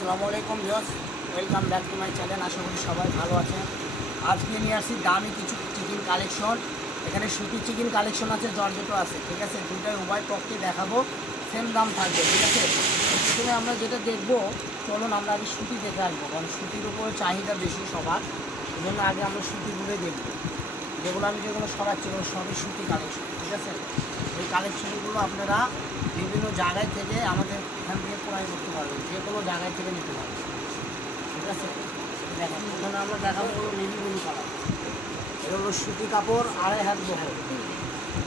আসসালামু আলাইকুম viewers, welcome back to my channel. আশা করি সবাই ভালো আছেন। আজকে নিয়ে আসছি দামি কিছু চিকেন কালেকশন। এখানে সুতি চিকেন কালেকশন আছে, জর্জেটও আছে, ঠিক আছে। দুটাই উভয় পক্ষে দেখাবো, সেম দাম থাকবে, ঠিক আছে। প্রথমে আমরা যেটা দেখবো, চলুন আমরা আগে সুতি দেখে আসবো, কারণ সুতির উপরে চাহিদা বেশি সবার। এই জন্য আগে আমরা সুতিগুলোই দেখবো। যেগুলো সরাচ্ছি ওগুলো সবই সুতি কালেকশন, ঠিক আছে। এই কালেকশনগুলো আপনারা বিভিন্ন জায়গায় থেকে আমাদের এখান থেকে ক্রয় করতে পারবেন, যে কোনো জায়গায় থেকে নিতে পারবেন, ঠিক আছে। দেখেন, এখানে আমরা দেখাবো হলো নেভি ব্লু কালার। এটা হলো সুতি কাপড়, 2.5 হাত বহর।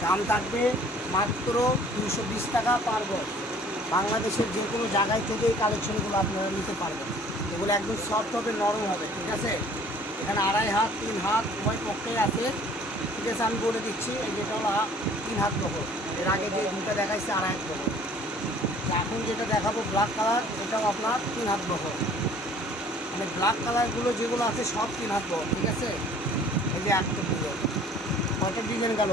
দাম থাকবে মাত্র 220 টাকা পার গজ। বাংলাদেশের যে কোনো জায়গায় থেকে এই কালেকশনগুলো আপনারা নিতে পারবেন। এগুলো একদম সফট হবে, নরম হবে, ঠিক আছে। এখানে 2.5 হাত 3 হাত উভয় পক্ষেই আছে, ঠিক আছে। আমি বলে দিচ্ছি, এই যেটা হলো 3 হাত বহর। এর আগে যে দুটা দেখাইছে 2.5 হাত বহর। এখন যেটা দেখাবো ব্ল্যাক কালার, এটাও আপনার 3 হাত বহর। মানে ব্ল্যাক কালারগুলো যেগুলো আছে সব 3 হাত বহর, ঠিক আছে। এই যে একটা ডিজাইন, কয়টা ডিজাইন গেল?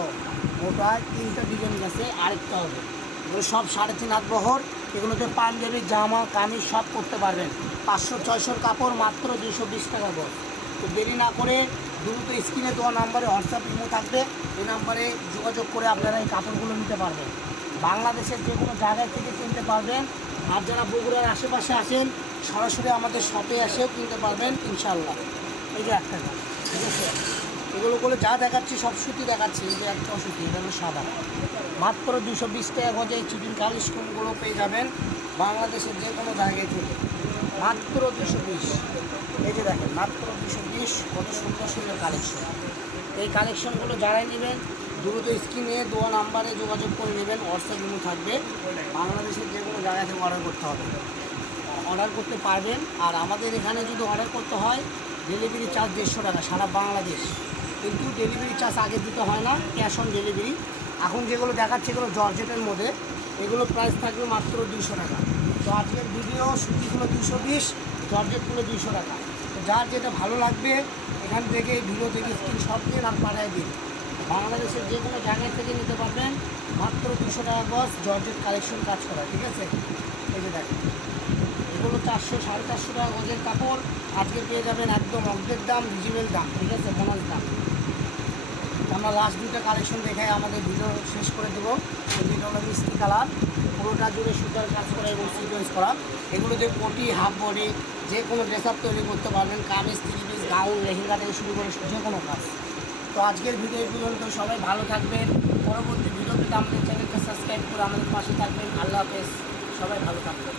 ওটা 3টা ডিজাইন গেছে, আরেকটা হবে। এগুলো সব 3.5 হাত বহর। এগুলোতে পাঞ্জাবি, জামা, কামিজ সব করতে পারবেন। 500-600 কাপড়, মাত্র 220 টাকা গজ। তো দেরি না করে দ্রুত স্ক্রিনে দেওয়া নাম্বারে হোয়াটসঅ্যাপ ইমো থাকবে, এই নাম্বারে যোগাযোগ করে আপনারা এই কাপড়গুলো নিতে পারবেন। বাংলাদেশের যে কোনো জায়গায় থেকে কিনতে পারবেন। আর যারা বগুড়ার আশেপাশে আসেন, সরাসরি আমাদের শপে এসেও কিনতে পারবেন ইনশাল্লাহ। এই যে একটা দাম, ঠিক আছে। এগুলো করে যা দেখাচ্ছি সব সুতি দেখাচ্ছি। এই যে একটা সুতি, এটা হলো সাদা। মাত্র 220 টাকা গজে এই চিকেন কালেকশনগুলো পেয়ে যাবেন বাংলাদেশের যে কোনো জায়গায় থেকে, মাত্র 220। এই যে দেখেন, মাত্র 220। কত সুন্দর সুন্দর কালেকশন। এই কালেকশনগুলো যারাই নেবেন দ্রুত স্ক্রিনে দেওয়া নাম্বারে যোগাযোগ করে নেবেন, হোয়াটসঅ্যাপ ইমো থাকবে। বাংলাদেশের যে কোনো জায়গা থেকে অর্ডার করতে হবে, অর্ডার করতে পারবেন। আর আমাদের এখানে যদি অর্ডার করতে হয়, ডেলিভারি চার্জ 150 টাকা সারা বাংলাদেশ। কিন্তু ডেলিভারি চার্জ আগে দিতে হয় না, ক্যাশ অন ডেলিভারি। এখন যেগুলো দেখাচ্ছে এগুলো জর্জেটের মধ্যে, এগুলো প্রাইস থাকবে মাত্র 200 টাকা। তো আজকের ভিডিও সুতিগুলো 220, জর্জেটগুলো 200 টাকা। তো যার যেটা ভালো লাগবে এখান থেকে ভিডিও থেকে স্ক্রিনশট দিয়ে আর পাঠিয়ে দিন। বাংলাদেশের যে কোনো জায়গায় থেকে নিতে পারবেন, মাত্র 200 টাকা গজ, জর্জেট কালেকশন কাজ করা, ঠিক আছে। এই যে দেখেন, এগুলো 400-450 টাকা গজের কাপড়। আজকে পেয়ে যাবেন একদম অর্ধেক দাম, রিজনেবল দাম, ঠিক আছে, বোনাস দাম। আমরা লাস্ট দুটো কালেকশন দেখে আমাদের ভিডিও শেষ করে দেবো। এই ভিডিও হলো মিষ্টি কালার, পুরোটা জুড়ে সুতার কাজ করা এবং সিকোয়েন্স করা। এগুলোতে কোটি, হাফ বডি, যে কোনো ড্রেস আপ তৈরি করতে পারবেন। Kameez, three piece, gown, lehenga থেকে শুরু করে যে কোনো কাজ। তো আজকের ভিডিও পর্যন্ত, সবাই ভালো থাকবেন। পরবর্তী ভিডিও পেতে আমাদের চ্যানেলকে সাবস্ক্রাইব করে আমাদের পাশে থাকবেন। আল্লাহ হাফেজ, সবাই ভালো থাকবেন।